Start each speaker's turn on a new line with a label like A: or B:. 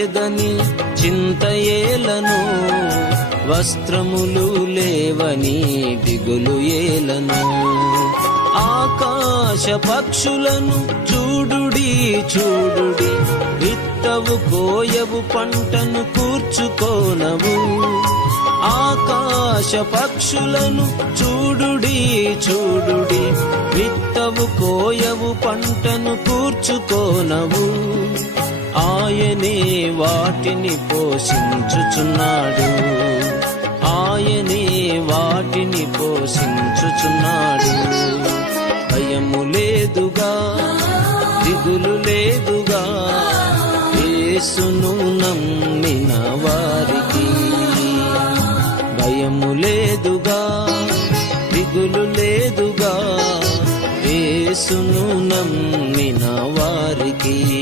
A: లేదని చింతయేలను వస్త్రములు లేవని దిగులు ఏలను. ఆకాశ పక్షులను చూడుడి చూడుడి విత్తవు కోయవు పంటను కూర్చుకోనవు. ఆకాశ పక్షులను చూడుడి చూడుడి విత్తవు కోయవు పంటను కూర్చుకోనవు. ఆయనే వాటిని పోషించుచున్నాడు. ఆయనే వాటిని పోషించుచున్నాడు. భయము లేదుగా దిగులు లేదుగా యేసును నమ్మిన వారికి. భయము లేదుగా దిగులు లేదుగా యేసును నమ్మిన వారికి.